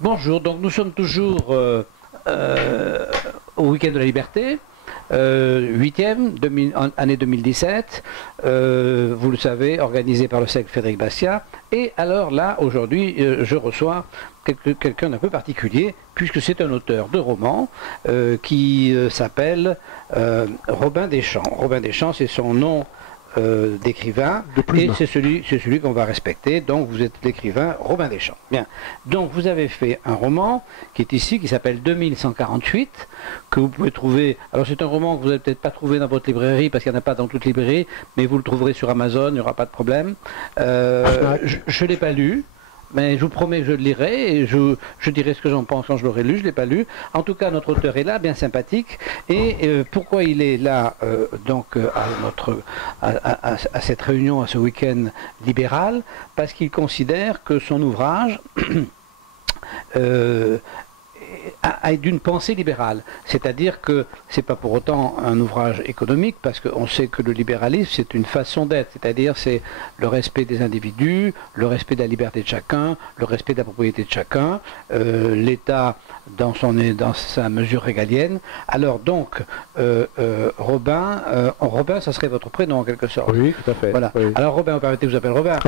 Bonjour, donc nous sommes toujours au week-end de la liberté, 8e, année 2017, vous le savez, organisé par le cercle Frédéric Bastiat. Et alors là, aujourd'hui, je reçois quelqu'un d'un peu particulier, puisque c'est un auteur de romans qui s'appelle Robin Deschamps. Robin Deschamps, c'est son nom d'écrivain, et c'est celui qu'on va respecter. Donc vous êtes l'écrivain Robin Deschamps. Bien. Donc vous avez fait un roman qui est ici, qui s'appelle 2148, que vous pouvez trouver. Alors c'est un roman que vous n'allez peut-être pas trouver dans votre librairie, parce qu'il n'y en a pas dans toute librairie, mais vous le trouverez sur Amazon, il n'y aura pas de problème. Je ne l'ai pas lu. Mais je vous promets que je le lirai et je dirai ce que j'en pense quand je l'aurai lu. Je ne l'ai pas lu. En tout cas, notre auteur est là, bien sympathique. Et pourquoi il est là à cette réunion, à ce week-end libéral? Parce qu'il considère que son ouvrage a d'une pensée libérale. C'est-à-dire que ce n'est pas pour autant un ouvrage économique, parce qu'on sait que le libéralisme, c'est une façon d'être. C'est-à-dire, c'est le respect des individus, le respect de la liberté de chacun, le respect de la propriété de chacun, l'État dans sa mesure régalienne. Alors donc, Robin, ça serait votre prénom en quelque sorte. Oui, tout à fait. Voilà. Oui. Alors Robin, vous permettez, vous appelle Robin.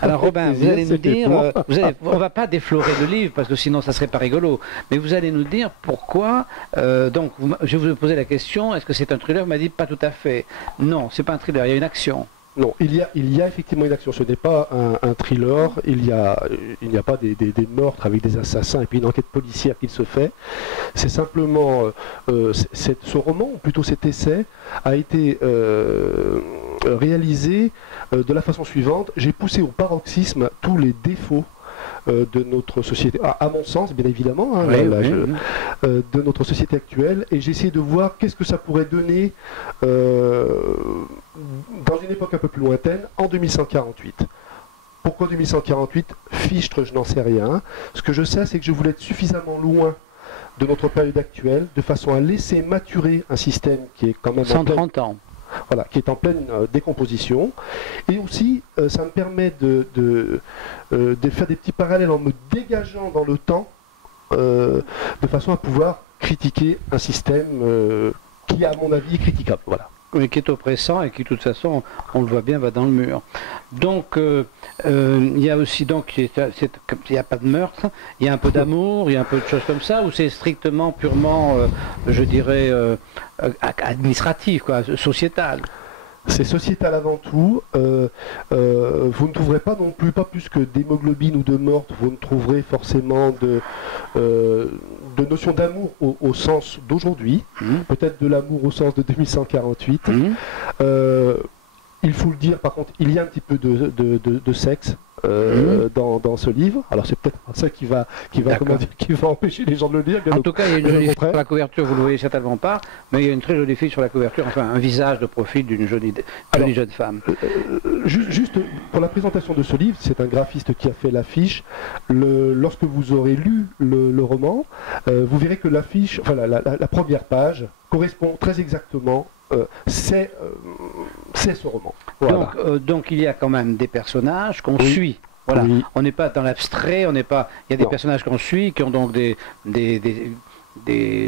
Alors Robin, vous allez nous dire, on ne va pas déflorer le livre, parce que sinon ça serait pas rigolo, mais vous allez nous dire pourquoi, donc je vais vous poser la question, est-ce que c'est un thriller? Vous m'avez dit pas tout à fait. Non, c'est pas un thriller, il y a une action. Non, il y a effectivement une action. Ce n'est pas un thriller. Il n'y a pas des meurtres avec des assassins et puis une enquête policière qui se fait. C'est simplement ce roman, ou plutôt cet essai, a été réalisé de la façon suivante. J'ai poussé au paroxysme tous les défauts de notre société, à mon sens bien évidemment, hein, de notre société actuelle, et j'ai essayé de voir qu'est-ce que ça pourrait donner dans une époque un peu plus lointaine, en 2148. Pourquoi 2148? Fichtre, je n'en sais rien. Ce que je sais, c'est que je voulais être suffisamment loin de notre période actuelle, de façon à laisser maturer un système qui est quand même 130 ans. Voilà, qui est en pleine décomposition. Et aussi, ça me permet de faire des petits parallèles en me dégageant dans le temps, de façon à pouvoir critiquer un système qui, à mon avis, est critiquable. Voilà. Oui, qui est oppressant et qui, de toute façon, on le voit bien, va dans le mur. Donc, il y a aussi, donc, il n'y a pas de meurtre, il y a un peu d'amour, il y a un peu de choses comme ça, ou c'est strictement, purement, je dirais, administratif, quoi, sociétal? C'est sociétal avant tout. Vous ne trouverez pas non plus, pas plus que d'hémoglobine ou de morte, vous ne trouverez forcément de notion d'amour au sens d'aujourd'hui, peut-être de l'amour au sens de 2148. Il faut le dire, par contre, il y a un petit peu de sexe dans ce livre. Alors c'est peut-être ça qui va empêcher les gens de le lire. En tout cas, il y a une jolie fille sur la couverture, vous ne le voyez certainement pas, mais il y a une très jolie fille sur la couverture, enfin un visage de profil d'une jolie jeune femme. Juste pour la présentation de ce livre, c'est un graphiste qui a fait l'affiche. Lorsque vous aurez lu le roman, vous verrez que l'affiche, enfin la première page, correspond très exactement. C'est ce roman. Voilà. Donc il y a quand même des personnages qu'on suit. Voilà. Oui. On n'est pas dans l'abstrait, on n'est pas. Il y a des personnages qu'on suit qui ont donc des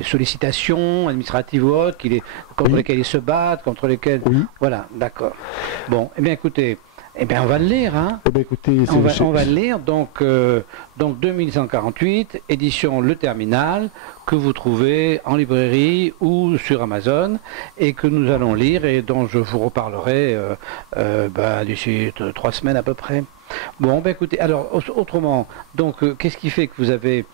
sollicitations administratives ou autres contre lesquelles ils se battent, contre lesquelles. Voilà, d'accord. Bon, eh bien écoutez. Eh bien, on va le lire, hein. Eh bien, écoutez, on va le lire, donc 2148, édition Le Terminal, que vous trouvez en librairie ou sur Amazon, et que nous allons lire, et dont je vous reparlerai d'ici 3 semaines à peu près. Bon, ben écoutez, alors, autrement, donc, qu'est-ce qui fait que vous avez...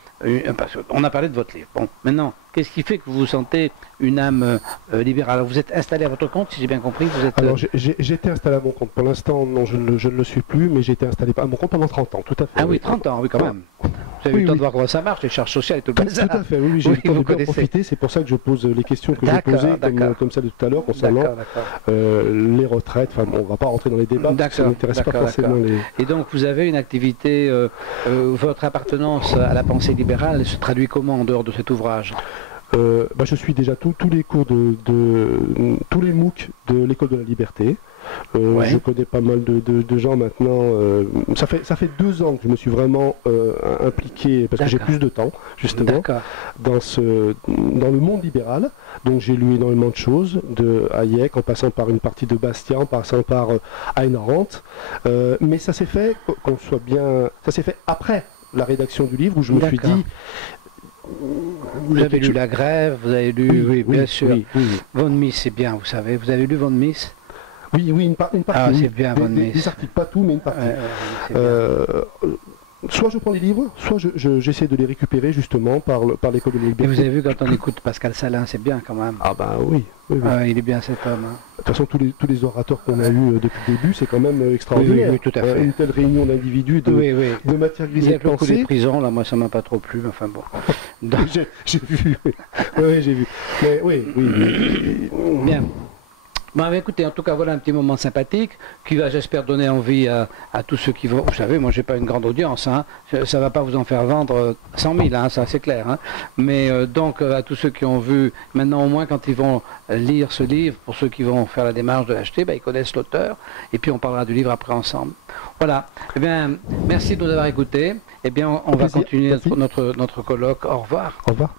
parce qu'on a parlé de votre livre. Bon, maintenant, qu'est-ce qui fait que vous vous sentez une âme libérale? Vous êtes installé à votre compte, si j'ai bien compris, vous êtes... Alors, j'ai été installé à mon compte. Pour l'instant, non, je ne le suis plus, mais j'ai été installé à mon compte pendant 30 ans, tout à fait. Ah oui, 30 ans, oui, quand même. Vous avez eu le temps de voir comment ça marche, les charges sociales et tout le bazar. Tout à fait, oui, j'ai eu le temps de bien profiter. C'est pour ça que je pose les questions que j'ai posées, comme ça de tout à l'heure, concernant les retraites. Enfin, bon, on ne va pas rentrer dans les débats, parce que ça n'intéresse pas forcément les... Et donc, vous avez une activité, votre appartenance à la pensée libérale se traduit comment en dehors de cet ouvrage? Je suis déjà tous les cours tous les MOOC de l'école de la liberté. Ouais. Je connais pas mal de gens maintenant. Ça fait 2 ans que je me suis vraiment impliqué, parce que j'ai D'accord. plus de temps, justement, D'accord. dans le monde libéral. Donc j'ai lu énormément de choses, de Hayek, en passant par une partie de Bastiat, en passant par Ayn Rand. Mais ça s'est fait, qu'on soit bien, ça s'est fait après la rédaction du livre, où je me suis D'accord. dit... Vous avez lu La Grève, vous avez lu, oui, bien sûr. Oui, oui. Von Mises, c'est bien, vous savez. Vous avez lu Von Mises? Oui, une partie. Ah, oui. c'est bien, Von Mises. Des articles, pas tout, mais une partie. C'est bien. Soit je prends des livres, soit j'essaie de les récupérer justement par l'école de Et liberté. vous avez vu, quand on écoute Pascal Salin, c'est bien quand même. Ah bah oui. Oui. Ah, il est bien cet homme. Hein. De toute façon, tous les orateurs qu'on a eus depuis le début, c'est quand même extraordinaire. Oui, tout à fait. Une telle réunion d'individus, de matière Il grise y et a de le coup des pensée. prisons, là, moi ça m'a pas trop plu, mais enfin bon. Donc, J'ai vu. Oui, j'ai vu. Mais oui. bien. Bon, écoutez, en tout cas, voilà un petit moment sympathique qui va, j'espère, donner envie à tous ceux qui vont... Vous savez, moi, j'ai pas une grande audience, hein. Ça va pas vous en faire vendre 100 000, hein, ça c'est clair. Hein. Mais donc, à tous ceux qui ont vu, maintenant au moins, quand ils vont lire ce livre, pour ceux qui vont faire la démarche de l'acheter, ils connaissent l'auteur, et puis on parlera du livre après ensemble. Voilà. Eh bien, merci de nous avoir écoutés. Eh bien, on va continuer notre colloque. Au revoir. Au revoir.